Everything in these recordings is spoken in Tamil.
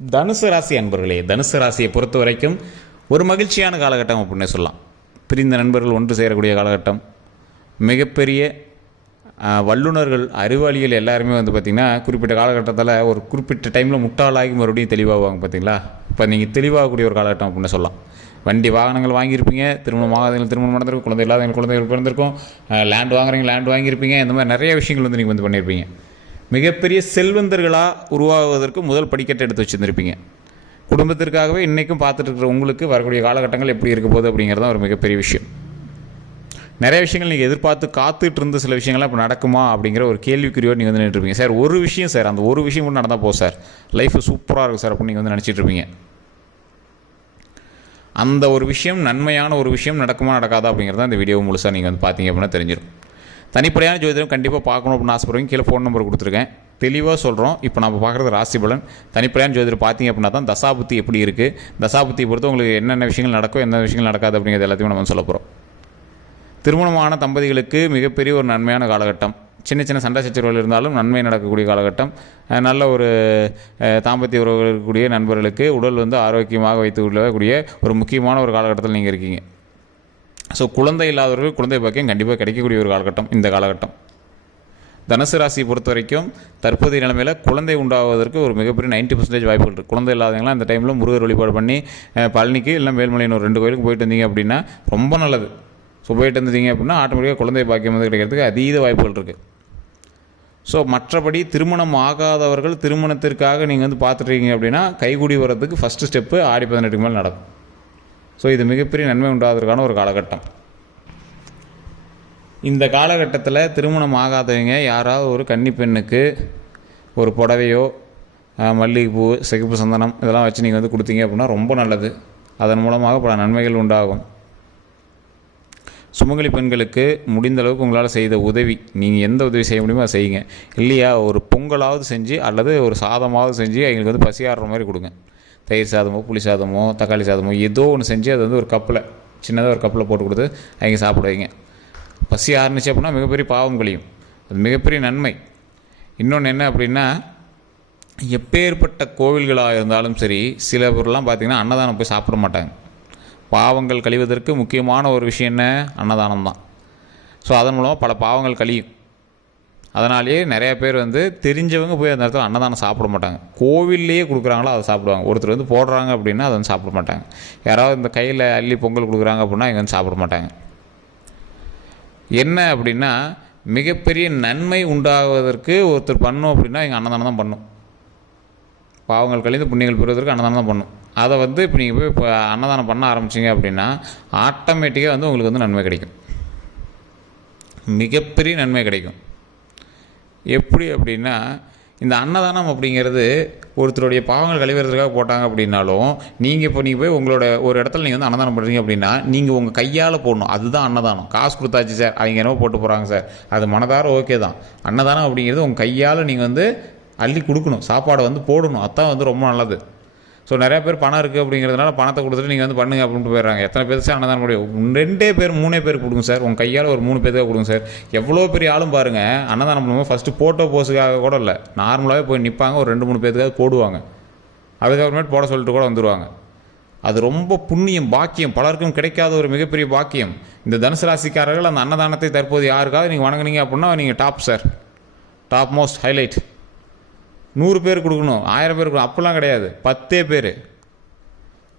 தனுசு ராசி அன்பர்களே, தனுசு ராசியை பொறுத்த வரைக்கும் ஒரு மகிழ்ச்சியான காலகட்டம் அப்படின்னே சொல்லலாம். பிரிந்த நண்பர்கள் ஒன்று சேரக்கூடிய காலகட்டம். மிகப்பெரிய வல்லுநர்கள், அறிவாளிகள் எல்லாருமே பார்த்திங்கன்னா குறிப்பிட்ட காலகட்டத்தில் ஒரு குறிப்பிட்ட டைமில் முட்டாளாகி மறுபடியும் தெளிவாகுவாங்க. பார்த்திங்களா, இப்போ நீங்கள் தெளிவாகக்கூடிய ஒரு காலகட்டம் அப்படின்னு சொல்லலாம். வண்டி வாகனங்கள் வாங்கியிருப்பீங்க, திருமணம் ஆகாதவங்க திருமணம் நடந்திருக்கும், குழந்தை இல்லாதவங்க குழந்தைகள் பிறந்திருக்கும், லேண்ட் வாங்குறவங்க லேண்ட் வாங்கியிருப்பீங்க. இந்த மாதிரி நிறைய விஷயங்கள் நீங்கள் பண்ணியிருப்பீங்க. மிகப்பெரிய செல்வந்தர்களாக உருவாகுவதற்கு முதல் படிக்கட்டை எடுத்து வச்சுருந்துருப்பீங்க. குடும்பத்திற்காகவே இன்றைக்கும் பார்த்துட்டு இருக்கிற உங்களுக்கு வரக்கூடிய காலகட்டங்கள் எப்படி இருக்க போகுது அப்படிங்கிறது தான் ஒரு மிகப்பெரிய விஷயம். நிறைய விஷயங்கள் நீங்கள் எதிர்பார்த்து காத்துட்டு இருந்த சில விஷயங்கள்லாம் இப்போ நடக்குமா அப்படிங்கிற ஒரு கேள்விக்குறியோடு நீங்கள் நின்றுருப்பீங்க. சார் ஒரு விஷயம் சார், அந்த ஒரு விஷயம் மட்டும் நடந்தால் போதும் சார், லைஃப் சூப்பராக இருக்கும் சார் அப்படின்னு நீங்கள் நினச்சிட்டு இருப்பீங்க. அந்த ஒரு விஷயம், நன்மையான ஒரு விஷயம் நடக்குமா நடக்காதா அப்படிங்கிறத இந்த வீடியோ முழுசாக நீங்கள் பார்த்தீங்க அப்படின்னா தெரிஞ்சிடும். தனிப்படையான ஜோதிடம் கண்டிப்பாக பார்க்கணும் அப்படின்னு ஆசைப்படுவீங்க. கீழே ஃபோன் நம்பர் கொடுத்துருக்கேன், தெளிவாக சொல்கிறோம். இப்போ நம்ம பார்க்குறது ராசி பலன். தனிப்படையான ஜோதிடம் பார்த்தீங்க அப்படின்னா தான் தசாபுத்தி எப்படி இருக்குது, தசாபுத்தியை பொறுத்து உங்களுக்கு என்னென்ன விஷயங்கள் நடக்கும், என்ன விஷயங்கள் நடக்காது அப்படிங்கிறது எல்லாத்தையும் நம்ம சொல்ல போகிறோம். திருமணமான தம்பதிகளுக்கு மிகப்பெரிய ஒரு நன்மையான காலகட்டம். சின்ன சின்ன சண்டை சச்சரவுகள் இருந்தாலும் நன்மை நடக்கக்கூடிய காலகட்டம். நல்ல ஒரு தாம்பத்திய உறவுகள் இருக்கக்கூடிய நண்பர்களுக்கு உடல் ஆரோக்கியமாக வைத்து கொள்ளக்கூடிய ஒரு முக்கியமான ஒரு காலகட்டத்தில் நீங்கள் இருக்கீங்க. ஸோ குழந்தை இல்லாதவர்கள் குழந்தை பாக்கியம் கண்டிப்பாக கிடைக்கக்கூடிய ஒரு காலகட்டம் இந்த காலகட்டம். தனுசு ராசியை பொறுத்த வரைக்கும் தற்போதைய நிலைமையில் குழந்தை உண்டாவதற்கு ஒரு மிகப்பெரிய 90% வாய்ப்புகள் இருக்குது. குழந்தை இல்லாதவங்களாம் இந்த டைமில் முருகர் வழிபாடு பண்ணி பழனிக்கு இல்லை மேல்மலையின் ஒரு 2 கோயிலுக்கு போயிட்டு வந்தீங்க அப்படின்னா ரொம்ப நல்லது. ஸோ போயிட்டு இருந்தீங்க அப்படின்னா ஆட்டோமேட்டிக்காக குழந்தை பாக்கியம் கிடைக்கிறதுக்கு அதீத வாய்ப்புகள் இருக்குது. ஸோ மற்றபடி திருமணம் ஆகாதவர்கள் திருமணத்திற்காக நீங்கள் பார்த்துட்ருக்கீங்க அப்படின்னா கைகூடி வர்றதுக்கு ஃபஸ்ட்டு ஸ்டெப்பு ஆடி 18க்கு மேலே நடக்கும். ஸோ இது மிகப்பெரிய நன்மை உண்டாவதற்கான ஒரு காலகட்டம். இந்த காலகட்டத்தில் திருமணம் ஆகாதவங்க யாராவது ஒரு கன்னி பெண்ணுக்கு ஒரு புடவையோ மல்லிகைப்பூ சிகப்பு சந்தனம் இதெல்லாம் வச்சு நீங்கள் கொடுத்தீங்க அப்படின்னா ரொம்ப நல்லது. அதன் மூலமாக பல நன்மைகள் உண்டாகும். சுமங்கலி பெண்களுக்கு முடிந்த அளவுக்கு உங்களால் செய்த உதவி, நீங்கள் எந்த உதவி செய்ய முடியுமோ அதை செய்யுங்க. இல்லையா, ஒரு பொங்கலாவது செஞ்சு அல்லது ஒரு சாதமாவது செஞ்சு அவங்களுக்கு பசியாடுற மாதிரி கொடுங்க. தயிர் சாதமோ புளி சாதமோ தக்காளி சாதமோ ஏதோ ஒன்று செஞ்சு அது ஒரு கப்பில், சின்னதாக ஒரு கப்பில் போட்டு கொடுத்து அவங்க சாப்பிடுவீங்க. பசி ஆரம்பிச்சு அப்படின்னா மிகப்பெரிய பாவம் கழியும். அது மிகப்பெரிய நன்மை. இன்னொன்று என்ன அப்படின்னா, எப்பேற்பட்ட கோவில்களாக இருந்தாலும் சரி, சில பேர்லாம் பார்த்திங்கன்னா அன்னதானம் போய் சாப்பிட மாட்டாங்க. பாவங்கள் கழிவதற்கு முக்கியமான ஒரு விஷயம் என்ன, அன்னதானம் தான். ஸோ அதன் மூலமாக பல பாவங்கள் கழியும். அதனாலேயே நிறையா பேர் தெரிஞ்சவங்க போய் அந்த இடத்துல அன்னதானம் சாப்பிட மாட்டாங்க. கோவில்லையே கொடுக்குறாங்களோ அதை சாப்பிடுவாங்க. ஒருத்தர் போடுறாங்க அப்படின்னா அதை சாப்பிட மாட்டாங்க. யாராவது இந்த கையில் அள்ளி பொங்கல் கொடுக்குறாங்க அப்படின்னா இங்கே சாப்பிட மாட்டாங்க. என்ன அப்படின்னா, மிகப்பெரிய நன்மை உண்டாவதற்கு ஒருத்தர் பண்ணும் அப்படின்னா இங்கே அன்னதானம் தான் பண்ணும். பாவங்கள் கழிந்து புண்ணியங்கள் பெறுவதற்கு அன்னதானம் தான் பண்ணும். அதை இப்போ நீங்கள் போய் இப்போ அன்னதானம் பண்ண ஆரம்பிச்சிங்க அப்படின்னா ஆட்டோமேட்டிக்காக உங்களுக்கு நன்மை கிடைக்கும். மிகப்பெரிய நன்மை கிடைக்கும். எப்படி அப்படின்னா, இந்த அன்னதானம் அப்படிங்கிறது ஒருத்தருடைய பாவங்கள் கழிவதற்காக போட்டாங்க அப்படின்னாலும் நீங்கள் போய் உங்களோட ஒரு இடத்துல நீங்கள் அன்னதானம் பண்ணுறீங்க அப்படின்னா நீங்கள் உங்கள் கையால் போடணும். அதுதான் அன்னதானம். காசு கொடுத்தாச்சு சார், அவங்க என்னவோ போட்டு போகிறாங்க சார், அது மனதார ஓகே தான். அன்னதானம் அப்படிங்கிறது உங்கள் கையால் நீங்கள் அள்ளி கொடுக்கணும், சாப்பாடை போடணும். அதுதான் ரொம்ப நல்லது. ஸோ நிறையா பேர் பணம் இருக்குது அப்படிங்கிறதுனால பணத்தை கொடுத்துட்டு நீங்கள் பண்ணுங்க அப்படின்ட்டு போயிடுறாங்க. எத்தனை பேர் சார் அன்னதானம் முடியும்? 2 பேர் 3 பேர் கொடுங்க சார், உங்கள் கையால் ஒரு 3 பேருக்கு கொடுங்க சார். எவ்வளோ பெரிய ஆளும் பாருங்கள், அன்னதானம் பண்ணும்போது ஃபஸ்ட்டு ஃபோட்டோ போஸுக்காக கூட இல்லை, நார்மலாகவே போய் நிற்பாங்க, ஒரு 2-3 பேருக்காக போடுவாங்க. அதுக்கப்புறமேட்டு போட சொல்லிட்டு கூட வந்துடுவாங்க. அது ரொம்ப புண்ணியம், பாக்கியம், பலருக்கும் கிடைக்காத ஒரு மிகப்பெரிய பாக்கியம். இந்த தனுசு ராசிக்காரர்கள் அந்த அன்னதானத்தை தற்போது யாருக்காவது நீங்கள் வணங்குனீங்க அப்படின்னா நீங்கள் top sir, top most highlight. 100 பேர் கொடுக்கணும், 1000 பேர் கொடுக்கணும் அப்படிலாம் கிடையாது. 10 பேர்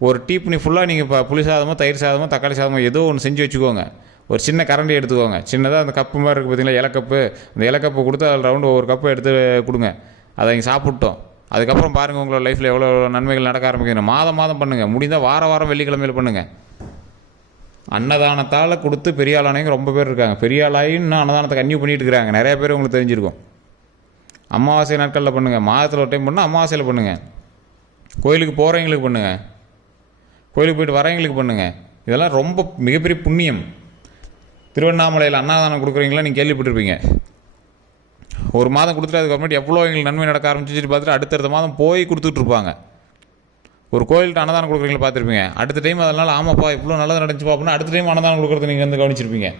ஒரு டீப்னி ஃபுல்லாக நீங்கள் இப்போ புளி சாதமோ தயிர் சாதமோ தக்காளி சாதமோ ஏதோ ஒன்று செஞ்சு வச்சுக்கோங்க. ஒரு சின்ன கரண்டி எடுத்துக்கோங்க, சின்னதாக அந்த கப்பு மாதிரி இருக்குது பார்த்தீங்களா, இலக்கப்பு. அந்த இலக்கப்பு கொடுத்து அதில் ரவுண்டு ஒவ்வொரு கப்பு எடுத்து கொடுங்க. அதை நீங்கள் சாப்பிட்டோம். அதுக்கப்புறம் பாருங்கள் உங்களோட லைஃப்பில் எவ்வளோ நன்மைகள் நடக்க ஆரம்பிக்கணும். மாதம் பண்ணுங்கள், முடிந்தால் வாரம் வெள்ளிக்கிழமையில் பண்ணுங்கள். அன்னதானத்தால் கொடுத்து பெரிய ஆளானவங்க ரொம்ப பேர் இருக்காங்க. பெரிய ஆளாகி இன்னும் அன்னதானத்தை கன்னியூ பண்ணிட்டு இருக்கிறாங்க. நிறைய பேர் உங்களுக்கு தெரிஞ்சிருக்கும். அமாவாசை நாட்களில் பண்ணுங்கள், மாதத்தில் ஒரு டைம் பண்ணால் அமாவாசையில் பண்ணுங்கள். கோயிலுக்கு போகிறவங்களுக்கு பண்ணுங்கள், கோயிலுக்கு போய்ட்டு வரவங்களுக்கு பண்ணுங்கள். இதெல்லாம் ரொம்ப மிகப்பெரிய புண்ணியம். திருவண்ணாமலையில் அன்னதானம் கொடுக்குறீங்களா நீங்கள் கேள்விப்பட்டிருப்பீங்க. ஒரு மாதம் கொடுத்துட்டு அதுக்கப்புறமேட்டு எவ்வளோ எங்களுக்கு நன்மை நடக்க ஆரம்பிச்சுட்டு பார்த்துட்டு அடுத்தடுத்த மாதம் போய் கொடுத்துட்ருப்பாங்க. ஒரு கோயில்கிட்ட அன்னதானம் கொடுக்குறீங்களா பார்த்துருப்பீங்க. அடுத்த டைம் அதனால் ஆமாப்பா இவ்வளோ நல்லது நடந்துச்சுப்பா அப்படின்னா அடுத்த டைம் அன்னதானம் கொடுக்குறது நீங்கள் கவனிச்சிருப்பீங்க.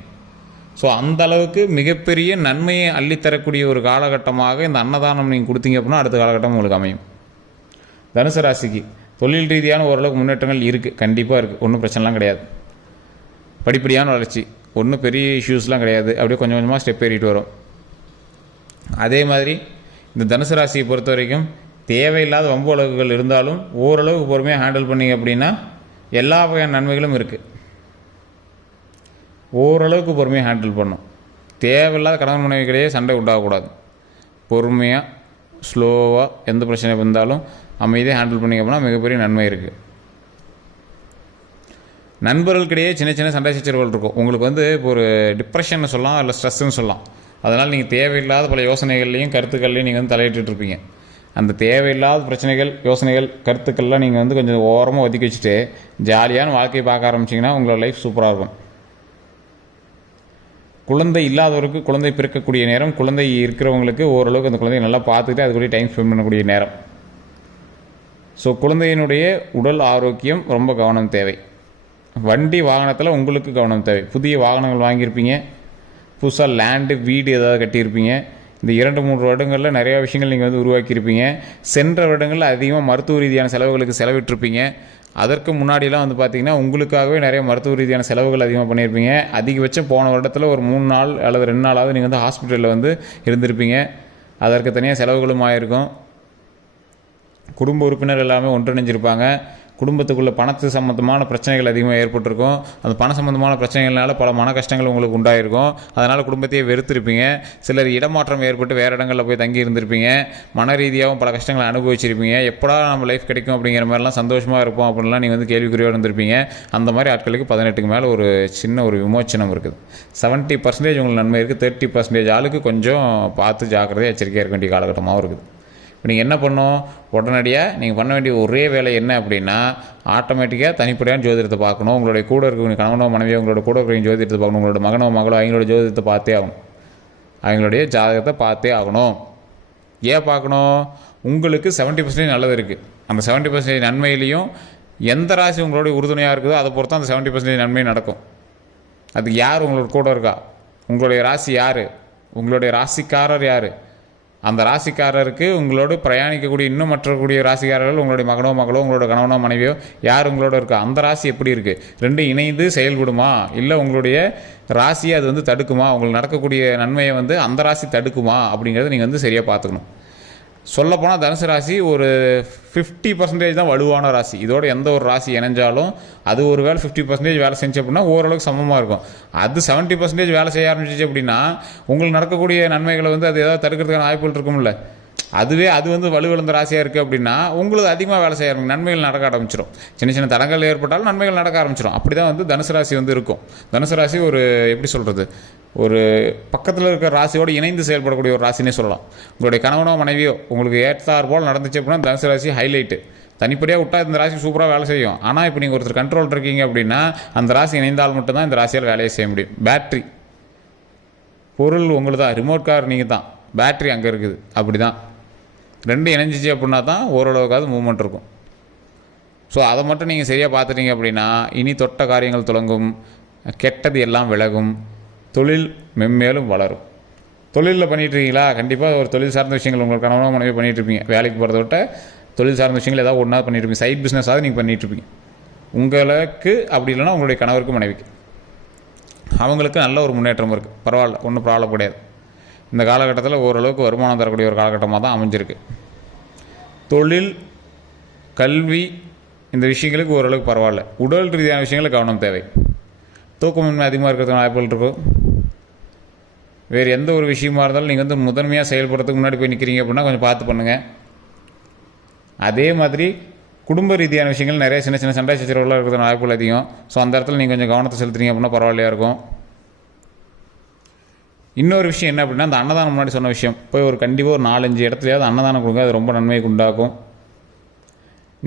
ஸோ அந்த அளவுக்கு மிகப்பெரிய நன்மையை அள்ளித்தரக்கூடிய ஒரு காலகட்டமாக இந்த அன்னதானம் நீங்கள் கொடுத்தீங்க அப்படின்னா அடுத்த காலகட்டம் உங்களுக்கு அமையும். தனுசு ராசிக்கு தொழில் ரீதியான ஓரளவுக்கு முன்னேற்றங்கள் இருக்குது, கண்டிப்பாக இருக்குது, ஒன்றும் பிரச்சனைலாம் கிடையாது. படிப்படியான வளர்ச்சி, ஒன்றும் பெரிய இஷ்யூஸ்லாம் கிடையாது, அப்படியே கொஞ்சம் கொஞ்சமாக ஸ்டெப் ஏறிட்டு வரும். அதே மாதிரி இந்த தனுசு ராசியை பொறுத்த வரைக்கும் தேவையில்லாத வம்பு வழக்குகள் இருந்தாலும் ஓரளவுக்கு பொறுமையாக ஹேண்டில் பண்ணிங்க அப்படின்னா எல்லா வகையான நன்மைகளும் இருக்குது. ஓரளவுக்கு பொறுமையாக ஹேண்டில் பண்ணும். தேவையில்லாத கணவன் மனைவிக்கிடையே சண்டை உண்டாகக்கூடாது. பொறுமையாக ஸ்லோவாக எந்த பிரச்சனை வந்தாலும் அமைதியாக ஹேண்டில் பண்ணிங்க அப்படின்னா மிகப்பெரிய நன்மை இருக்குது. நண்பர்களுக்கிடையே சின்ன சின்ன சண்டை சச்சரவுகள் இருக்கும். உங்களுக்கு வந்து இப்போ ஒரு டிப்ரெஷன் சொல்லலாம், இல்லை ஸ்ட்ரெஸ்ன்னு சொல்லலாம். அதனால் நீங்கள் தேவையில்லாத பல யோசனைகள்லையும் கருத்துக்கள்லையும் நீங்கள் வந்து தலையிட்டு இருப்பீங்க. அந்த தேவையில்லாத பிரச்சனைகள், யோசனைகள், கருத்துக்கள்லாம் நீங்கள் வந்து கொஞ்சம் ஓரமாக ஒதுக்கி வச்சுட்டு ஜாலியான வாழ்க்கையை பார்க்க ஆரம்பிச்சிங்கன்னா உங்களோட லைஃப் சூப்பராக இருக்கும். குழந்தை இல்லாதவருக்கு குழந்தை பிறக்கக்கூடிய நேரம், குழந்தை இருக்கிறவங்களுக்கு ஓரளவுக்கு அந்த குழந்தையை நல்லா பார்த்துக்கிட்டு அதுக்குள்ளே டைம் ஸ்பெண்ட் பண்ணக்கூடிய நேரம். ஸோ குழந்தையினுடைய உடல் ஆரோக்கியம் ரொம்ப கவனம் தேவை. வண்டி வாகனத்தில் உங்களுக்கு கவனம் தேவை. புதிய வாகனங்கள் வாங்கியிருப்பீங்க, புதுசாக லேண்டு வீடு ஏதாவது கட்டியிருப்பீங்க. இந்த 2-3 வருடங்களில் நிறையா விஷயங்கள் நீங்கள் வந்து உருவாக்கியிருப்பீங்க. சென்ற வருடங்களில் அதிகமாக மருத்துவ ரீதியான செலவுகளுக்கு செலவிட்டிருப்பீங்க. அதற்கு முன்னாடியெல்லாம் வந்து பார்த்திங்கன்னா உங்களுக்காகவே நிறைய மருத்துவ ரீதியான செலவுகள் அதிகமாக பண்ணியிருப்பீங்க. அதிகபட்சம் போன வருடத்தில் ஒரு 3 நாள் அல்லது 2 நாளாவது நீங்கள் வந்து ஹாஸ்பிட்டலில் வந்து இருந்திருப்பீங்க. அதற்கு தனியாக செலவுகளும் ஆகிருக்கும். குடும்ப உறுப்பினர் எல்லாமே ஒன்றிணைஞ்சிருப்பாங்க. குடும்பத்துக்குள்ளே பணத்து சம்மந்தமான பிரச்சனைகள் அதிகமாக ஏற்பட்டிருக்கும். அந்த பண சம்மந்தமான பிரச்சனைகள்னால பல மன கஷ்டங்கள் உங்களுக்கு உண்டாயிருக்கும். அதனால் குடும்பத்தையே வெறுத்திருப்பீங்க. சிலர் இடமாற்றம் ஏற்பட்டு வேறு இடங்களில் போய் தங்கி இருந்திருப்பீங்க. மன ரீதியாகவும் பல கஷ்டங்களை அனுபவிச்சிருப்பீங்க. எப்படா நம்ம லைஃப் கிடைக்கும் அப்படிங்கிற மாதிரிலாம் சந்தோஷமாக இருப்போம் அப்படின்லாம் நீங்கள் வந்து கேள்விக்குறியாக இருந்திருப்பீங்க. அந்த மாதிரி ஆட்களுக்கு 18க்கு மேலே ஒரு சின்ன ஒரு விமோச்சனம் இருக்குது. 70% உங்களுக்கு நன்மை இருக்குது. 30% ஆளுக்கு கொஞ்சம் பார்த்து ஜாக்கிரதையாக எச்சரிக்கையாக இருக்க வேண்டிய காலகட்டமாகவும் இருக்குது. இப்போ நீங்கள் என்ன பண்ணணும், உடனடியாக நீங்கள் பண்ண வேண்டிய ஒரே வேலை என்ன அப்படின்னா, ஆட்டோமேட்டிக்காக தனிப்படையான ஜோதிடத்தை பார்க்கணும். உங்களுடைய கூட இருக்கிற கணவனோ மனைவியோ உங்களோட கூட இருக்கிற ஜோதிடத்தை பார்க்கணும். உங்களோட மகனோ மகளோ அவங்களோட ஜோதிடத்தை பார்த்தே ஆகணும். அவங்களுடைய ஜாதகத்தை பார்த்தே ஆகணும். ஏன் பார்க்கணும்? உங்களுக்கு 70% நல்லது இருக்குது. அந்த 70% நன்மையிலையும் எந்த ராசி உங்களுடைய உறுதுணையாக இருக்குதோ அதை பொறுத்து அந்த 70% நன்மை நடக்கும். அது யார் உங்களோட கூட இருக்கா, உங்களுடைய ராசி யார், உங்களுடைய ராசிக்காரர் யார், அந்த ராசிக்காரருக்கு உங்களோடு பிரயாணிக்கக்கூடிய இன்னும் மற்றக்கூடிய ராசிக்காரர்கள் உங்களுடைய மகனோ மகளோ உங்களோட கணவனோ மனைவியோ யார் உங்களோட இருக்கா, அந்த ராசி எப்படி இருக்குது, ரெண்டும் இணைந்து செயல்படுமா, இல்லை உங்களுடைய ராசியை அது வந்து தடுக்குமா, உங்களுக்கு நடக்கக்கூடிய நன்மையை வந்து அந்த ராசி தடுக்குமா அப்படிங்கிறத நீங்கள் வந்து சரியாக பார்த்துக்கணும். சொல்லப்போனால் தனுசு ராசி ஒரு 50% தான் வலுவான ராசி. இதோட எந்த ஒரு ராசி இணைஞ்சாலும் அது ஒரு வேலை 50% வேலை செஞ்சு அப்படின்னா ஓரளவுக்கு சமமாக இருக்கும். அது 70% வேலை செய்ய ஆரம்பிச்சிச்சு அப்படின்னா உங்களுக்கு நடக்கக்கூடிய நன்மைகளை வந்து அது ஏதாவது தடுக்கிறதுக்கான வாய்ப்புகள் இருக்கும்ல. அதுவே அது வந்து வலுவிழந்த ராசியாக இருக்குது அப்படின்னா உங்களுக்கு அதிகமாக வேலை செய்ய ஆரம்பிக்கும், நன்மைகள் நடக்க ஆரம்பிச்சிடும். சின்ன சின்ன தடங்கள் ஏற்பட்டாலும் நன்மைகள் நடக்க ஆரம்பிச்சிடும். அப்படி தான் வந்து தனுசு ராசி வந்து இருக்கும். தனுசு ராசி ஒரு எப்படி சொல்கிறது, ஒரு பக்கத்தில் இருக்கிற ராசியோடு இணைந்து செயல்படக்கூடிய ஒரு ராசினே சொல்லலாம். உங்களுடைய கணவனோ மனைவியோ உங்களுக்கு ஏற்றார் போல் நடந்துச்சு அப்படின்னா தனுசு ராசி ஹைலைட்டு. தனிப்படியாக விட்டால் இந்த ராசி சூப்பராக வேலை செய்யும். ஆனால் இப்போ நீங்கள் ஒருத்தர் கண்ட்ரோல் இருக்கீங்க அப்படின்னா அந்த ராசி இணைந்தால் மட்டும்தான் இந்த ராசியால் வேலையை செய்ய முடியும். பேட்ரி பொருள் உங்களுக்கு தான், ரிமோட் கார் நீங்கள் தான், பேட்ரி அங்கே இருக்குது. அப்படி தான் ரெண்டும் இணைஞ்சிச்சு அப்படின்னா தான் ஓரளவுக்காவது மூவ்மெண்ட் இருக்கும். ஸோ அதை மட்டும் நீங்கள் சரியாக பார்த்துட்டீங்க அப்படின்னா இனி தொட்ட காரியங்கள் தொடங்கும், கெட்டது எல்லாம் விலகும், தொழில் மென்மேலும் வளரும். தொழிலில் பண்ணிகிட்ருக்கீங்களா, கண்டிப்பாக ஒரு தொழில் சார்ந்த விஷயங்கள் உங்களுக்கு கணவனோ மனைவி பண்ணிகிட்ருப்பீங்க. வேலைக்கு போகிறத விட்ட தொழில் சார்ந்த விஷயங்கள் ஏதாவது ஒன்றா பண்ணிகிட்ருப்பீங்க. சைட் பிஸ்னஸாவது நீங்கள் பண்ணிகிட்ருப்பீங்க. உங்களுக்கு அப்படி இல்லைன்னா உங்களுடைய கணவருக்கு மனைவிக்கு அவங்களுக்கு நல்ல ஒரு முன்னேற்றம் இருக்குது. பரவாயில்ல, ஒன்றும் ப்ராப்ளம் கிடையாது. இந்த காலகட்டத்தில் ஓரளவுக்கு வருமானம் தரக்கூடிய ஒரு காலகட்டமாக தான் அமைஞ்சிருக்கு. தொழில், கல்வி இந்த விஷயங்களுக்கு ஓரளவுக்கு பரவாயில்ல. உடல் ரீதியான விஷயங்களுக்கு கவனம் தேவை. தூக்கமின்மை அதிகமாக இருக்கிறதுக்கான வாய்ப்புகள் இருக்கும். வேறு எந்த ஒரு விஷயமா இருந்தாலும் நீங்கள் வந்து முதன்மையாக செயல்படுறதுக்கு முன்னாடி போய் நிற்கிறீங்க அப்படின்னா கொஞ்சம் பார்த்து பண்ணுங்கள். அதே மாதிரி குடும்ப ரீதியான விஷயங்கள் நிறைய சின்ன சின்ன சண்டை சச்சரவுலாம் இருக்கிறதுக்கான வாய்ப்புகள் அதிகம். ஸோ அந்த இடத்துல நீங்கள் கொஞ்சம் கவனத்தை செலுத்துறீங்க அப்படின்னா பரவாயில்லையாக இருக்கும். இன்னொரு விஷயம் என்ன அப்படின்னா, அந்த அன்னதானம் முன்னாடி சொன்ன விஷயம், போய் ஒரு கண்டிப்பாக ஒரு 4-5 இடத்துலையாவது அன்னதானம் கொடுங்க. அது ரொம்ப நன்மைக்கு உண்டாக்கும்.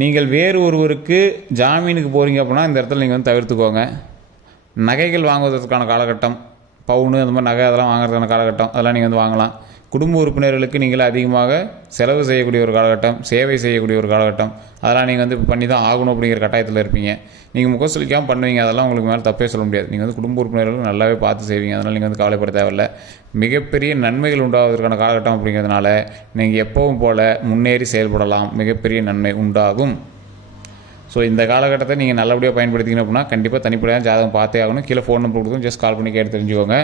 நீங்கள் வேறு ஒருவருக்கு ஜாமீனுக்கு போகிறீங்க அப்படின்னா இந்த இடத்துல நீங்கள் வந்து தவிர்த்துக்கோங்க. நகைகள் வாங்குவதற்கான காலகட்டம், பவுனு அந்த மாதிரி நகை அதெல்லாம் வாங்குறதுக்கான காலகட்டம், அதெல்லாம் நீங்கள் வந்து வாங்கலாம். குடும்ப உறுப்பினர்களுக்கு நீங்கள் அதிகமாக செலவு செய்யக்கூடிய ஒரு காலகட்டம், சேவை செய்யக்கூடிய ஒரு காலகட்டம். அதெல்லாம் நீங்கள் வந்து பண்ணி தான் ஆகணும் அப்படிங்கிற கட்டாயத்தில் இருப்பீங்க. நீங்கள் முகம் சொல்லிக்காமல் பண்ணுவீங்க, அதெல்லாம் உங்களுக்கு மேலே தப்பே சொல்ல முடியாது. நீங்கள் வந்து குடும்ப உறுப்பினர்களுக்கு நல்லாவே பார்த்து செய்வீங்க, அதனால் நீங்கள் வந்து கவலைப்பட தேவையில்லை. மிகப்பெரிய நன்மைகள் உண்டாவதற்கான காலகட்டம் அப்படிங்கிறதுனால நீங்கள் எப்பவும் போல் முன்னேறி செயல்படலாம், மிகப்பெரிய நன்மை உண்டாகும். ஸோ இந்த காலகட்டத்தை நீங்கள் நல்லபடியாக பயன்படுத்திக்கணும் அப்படின்னா கண்டிப்பாக தனிப்படையாக ஜாதகம் பார்த்தே ஆகணும். கீழே ஃபோன் நம்பர் கொடுக்கும், ஜஸ்ட் கால் பண்ணி கேட்டு தெரிஞ்சுக்கோங்க.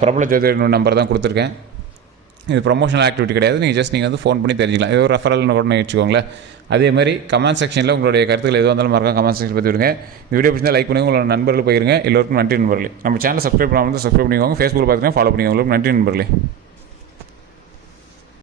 பிரபல ஜோதிடர் நம்பர் தான் கொடுத்துருக்கேன். இது ப்ரொமோஷனல் ஆக்டிவிட்டி கிடையாது. நீங்கள் வந்து ஃபோன் பண்ணி தெரிஞ்சிக்கலாம். இது ஒரு ரெஃபரல்னு கூட வச்சுக்கோங்களேன். அதே மாதிரி கமெண்ட் செக்ஷனில் உங்களுடைய கருத்துக்கள் எதுவாக இருந்தாலும் மறக்காம கமெண்ட் செக்ஷன் பற்றி விடுங்க. இந்த வீடியோ பிடிச்சா லைக் பண்ணுங்கள், உங்களோட நண்பர்கள் போயிருங்க. எல்லோருக்கும் நன்றி நண்பர்களே. நம்ம சேனல் சப்ஸ்கிரைப் பண்ணாமல் சப்ஸ்கிரைப் பண்ணிக்கோங்க. ஃபேஸ்புக்கில் பார்த்துக்கலாம், ஃபாலோ பண்ணிக்கோங்க. உங்களுக்கு நன்றி நண்பர்களே.